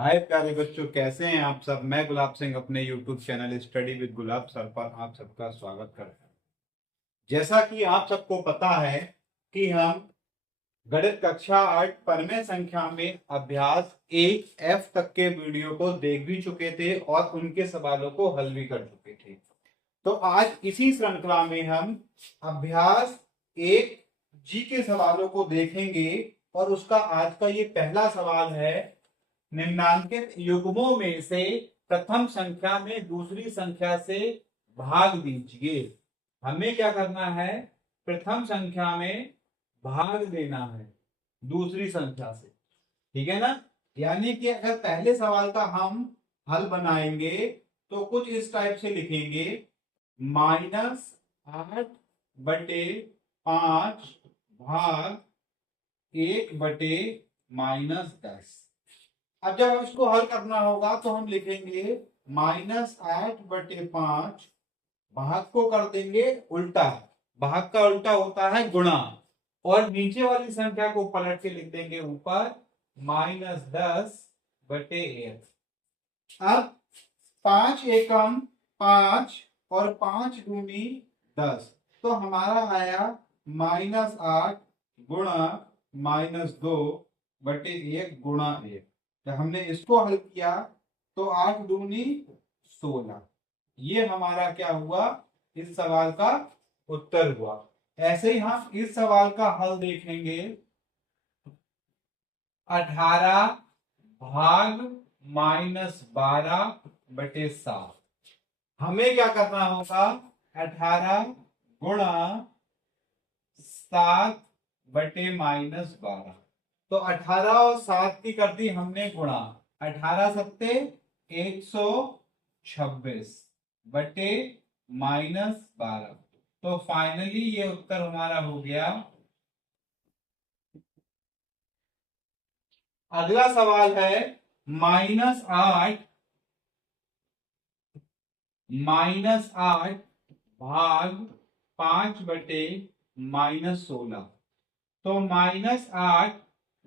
हाय प्यारे बच्चों, कैसे हैं आप सब। मैं गुलाब सिंह अपने YouTube channel study with gulab sir पर आप सबका स्वागत करता हूं। जैसा कि आप सबको पता है कि हम गणित कक्षा 8 परमेय संख्या में अभ्यास 1F तक के वीडियो को देख भी चुके थे और उनके सवालों को हल भी कर चुके थे। तो आज इसी श्रृंखला में हम अभ्यास 1G के सवालों को देखेंगे और उसका आज का ये पहला सवाल है। निम्नांकित युग्मों में से प्रथम संख्या में दूसरी संख्या से भाग दीजिए। हमें क्या करना है, प्रथम संख्या में भाग देना है दूसरी संख्या से। ठीक है ना। यानी कि अगर पहले सवाल का हम हल बनाएंगे तो कुछ इस टाइप से लिखेंगे, -8/5 भाग 1/-10। अब जब इसको हल करना होगा तो हम लिखेंगे -8/5, भाग को कर देंगे उल्टा, भाग का उल्टा होता है गुणा, और नीचे वाली संख्या को पलट के लिख देंगे ऊपर -10/1। अब 5 एकम 5 और 5 दूनी 10, तो हमारा आया -8 गुणा -2/1 गुणा 1। जब हमने इसको हल किया तो 8 दूनी 16, ये हमारा क्या हुआ, इस सवाल का उत्तर हुआ। ऐसे ही हम इस सवाल का हल देखेंगे, 18 भाग -12/7। हमें क्या करना होगा, 18 गुणा 7/-12। तो 18 और 7 की कर दी हमने गुणा, 18 सत्ते 126/-12। तो फाइनली ये उत्तर हमारा हो गया। अगला सवाल है -8 भाग 5/-16। तो -8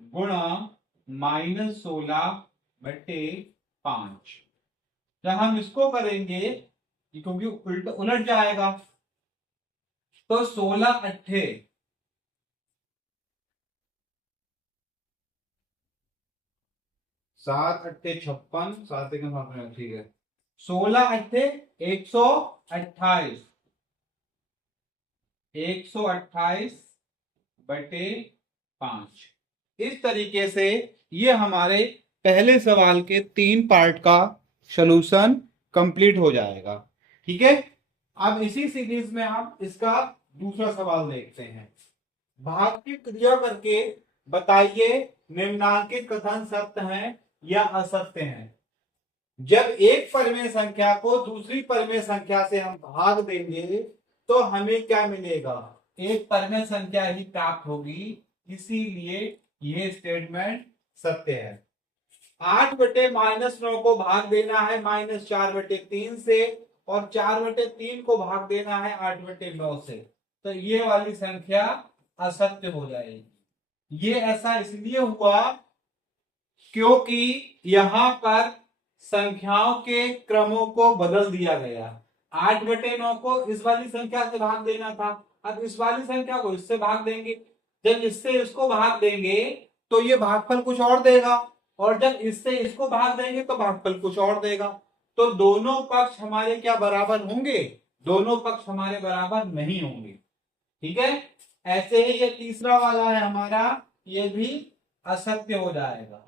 गुणा -16/5। जब हम इसको करेंगे क्योंकि उलट जाएगा, तो 16 अट्ठे 7 अट्ठे 56, 7 एकम 7, ठीक है। 16 अट्ठे 128, 128/5। इस तरीके से ये हमारे पहले सवाल के 3 पार्ट का सॉल्यूशन कंप्लीट हो जाएगा। ठीक है। अब इसी सीरीज में हम इसका दूसरा सवाल देखते हैं। भाग की क्रिया करके बताइए निम्नांकित कथन सत्य हैं या असत्य हैं। जब एक परमेय संख्या को दूसरी परमेय संख्या से हम भाग देंगे तो हमें क्या मिलेगा, एक परमेय संख्या ही प्राप्त होगी, इसीलिए ये स्टेटमेंट सत्य है। 8/-9 को भाग देना है -4/3 से, और 4/3 को भाग देना है 8/9 से, तो ये वाली संख्या असत्य हो जाएगी। ये ऐसा इसलिए हुआ क्योंकि यहां पर संख्याओं के क्रमों को बदल दिया गया। 8/9 को इस वाली संख्या से भाग देना था, अब इस वाली संख्या को इससे भाग देंगे। जब इससे इसको भाग देंगे तो ये भागफल कुछ और देगा, और जब इससे इसको भाग देंगे तो भागफल कुछ और देगा। तो दोनों पक्ष हमारे क्या बराबर होंगे, दोनों पक्ष हमारे बराबर नहीं होंगे। ठीक है। ऐसे ही ये तीसरा वाला है हमारा, ये भी असत्य हो जाएगा।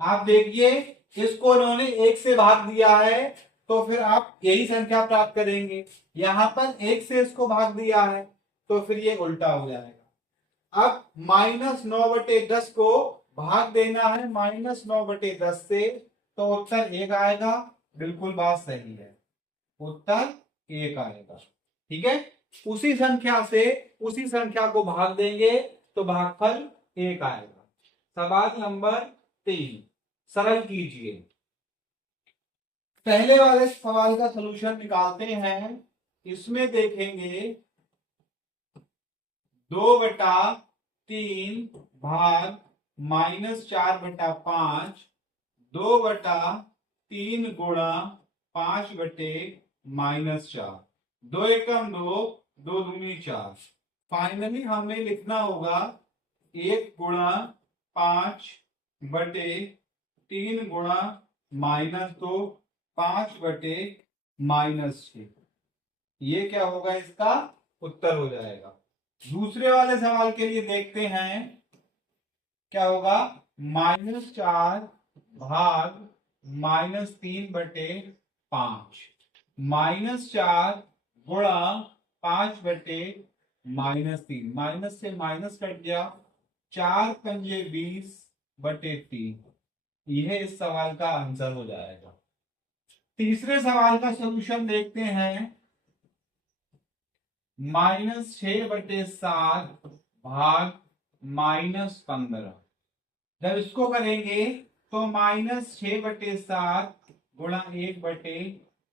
आप देखिए, इसको उन्होंने 1 से भाग दिया है तो फिर आप यही संख्या प्राप्त करेंगे। यहां पर 1 से इसको भाग दिया है तो फिर ये उल्टा हो जाएगा। अब -9/10 को भाग देना है -9/10 से, तो उत्तर 1 आएगा। बिल्कुल बात सही है, उत्तर 1 आएगा। ठीक है। उसी संख्या से उसी संख्या को भाग देंगे तो भागफल 1 आएगा। सवाल नंबर 3 सरल कीजिए। पहले वाले सवाल का सलूशन निकालते हैं। इसमें देखेंगे 2/3 भाग -4/5, 2/3 गुणा 5/-4, 2 एकम 2, 2 दूनी 4। फाइनली हमें लिखना होगा 1 गुणा 5/3 गुणा -2, 5/-6। ये क्या होगा, इसका उत्तर हो जाएगा। दूसरे वाले सवाल के लिए देखते हैं क्या होगा। -4 भाग -3/5, -4 गुणा 5/-3, माइनस से माइनस कट गया, 4 पंजे 20/3। यह इस सवाल का आंसर हो जाएगा। तीसरे सवाल का सॉल्यूशन देखते हैं। -6/7 भाग -15। जब इसको करेंगे तो -6/7 गुणा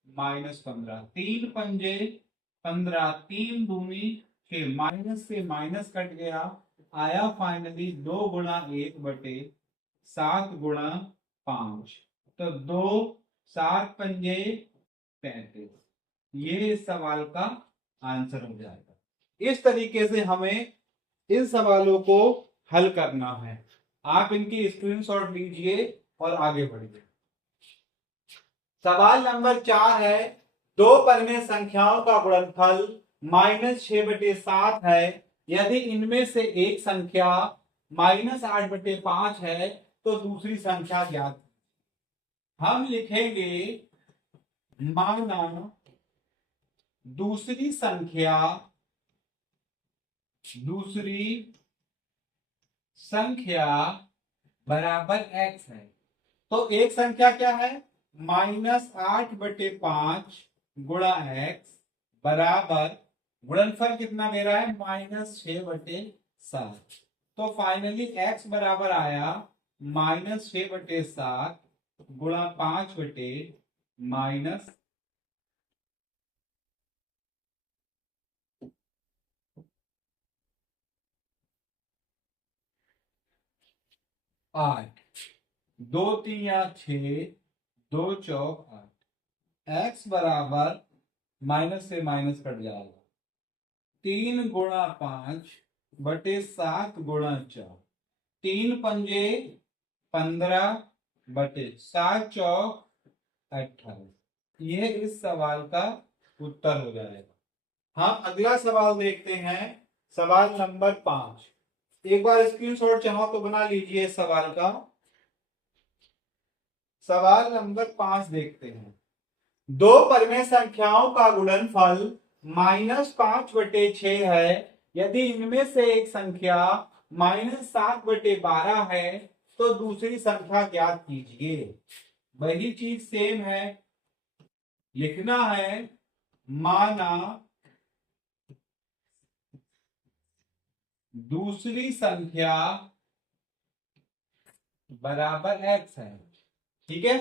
1/-15, 3 पंजे 15, 3 दूनी 6, माइनस से माइनस कट गया, आया फाइनली 2 गुणा 1/7 गुणा 5, तो 2 7 पंजे 35। ये इस सवाल का आंसर हो जाएगा। इस तरीके से हमें इन सवालों को हल करना है। आप इनकी स्क्रीनशॉट लीजिए और आगे बढ़िए। सवाल नंबर 4 है, दो परिमेय संख्याओं का गुणनफल -6/7 है। यदि इनमें से एक संख्या -8/5 है तो दूसरी संख्या ज्ञात। हम लिखेंगे माना दूसरी संख्या बराबर x है। तो एक संख्या क्या है, -8/5 गुणा x बराबर गुणनफल कितना दे रहा है, -6/7। तो फाइनली x बराबर आया -6/7 गुणा 5/-8। दो 3 या 6, 2 चौक 8। x बराबर माइनस से माइनस कट जाएगा, 3 गुणा 5/7 गुणा 4, 3 पंजे 15/7 चौक 28। यह इस सवाल का उत्तर हो जाएगा। हम अगला सवाल देखते हैं, सवाल नंबर 5। एक बार स्क्रीनशॉट चाहो तो बना लीजिए इस सवाल का। सवाल नंबर 5 देखते हैं। दो परिमेय संख्याओं का गुणनफल -5/6 है। यदि इनमें से एक संख्या -7/12 है तो दूसरी संख्या ज्ञात कीजिए। वही चीज सेम है, लिखना है माना दूसरी संख्या बराबर x है। ठीक है,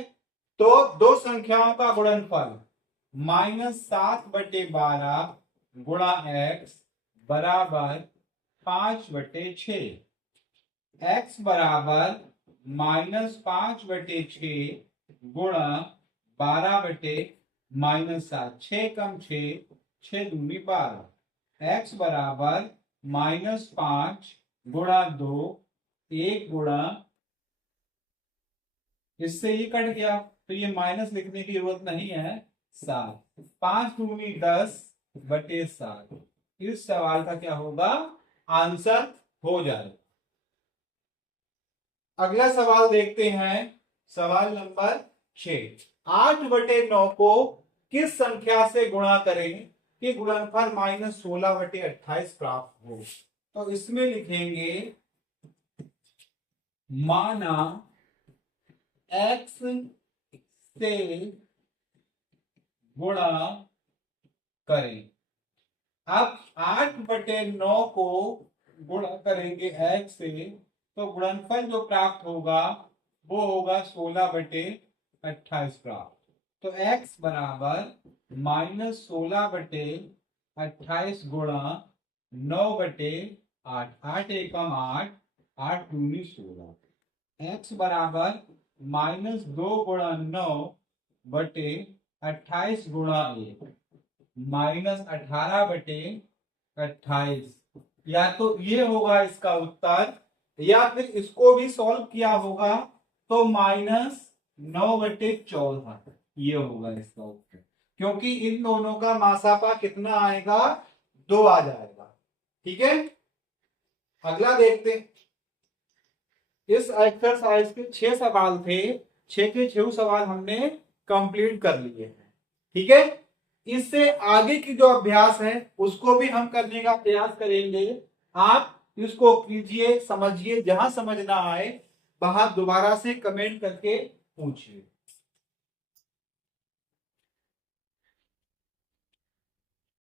तो दो संख्याओं का गुणनफल -7/12 गुणा x बराबर 5/6। x बराबर -5/6 गुणा 12/-7, 6 कम 6, 6 दूनी 12। x बराबर -5 गुणा 2, 1 गुणा, इससे ये कट गया तो ये माइनस लिखने की जरूरत नहीं है, 7। 5 दूनी 10/7। इस सवाल का क्या होगा, आंसर हो जाएगा। अगला सवाल देखते हैं, सवाल नंबर 6। 8/9 को किस संख्या से गुणा करें कि गुणनफल -16/28 प्राप्त हो। तो इसमें लिखेंगे माना x से गुणा करें। अब 8/9 को गुणा करेंगे x से तो गुणनफल जो प्राप्त होगा वो होगा 16/28 प्राप्त। तो x बराबर -16/28 गुणा 9/8, 8 एकम 8, 8 दूनी 16, x बराबर -2 × 9 / 28 × 1 -18/28। या तो ये होगा इसका उत्तर, या फिर इसको भी सॉल्व किया होगा तो -9/14 ये होगा इसका उत्तर, क्योंकि इन दोनों का मासापा कितना आएगा, 2 आ जाएगा। ठीक है, अगला देखते हैं। इस एक्सरसाइज के 6 सवाल थे, 6 के 6 सवाल हमने कंप्लीट कर लिए हैं। ठीक है, इससे आगे की जो अभ्यास है उसको भी हम करने का प्रयास करेंगे। आप इसको कीजिए, समझिए, जहां समझ ना आए वहां दोबारा से कमेंट करके पूछिए।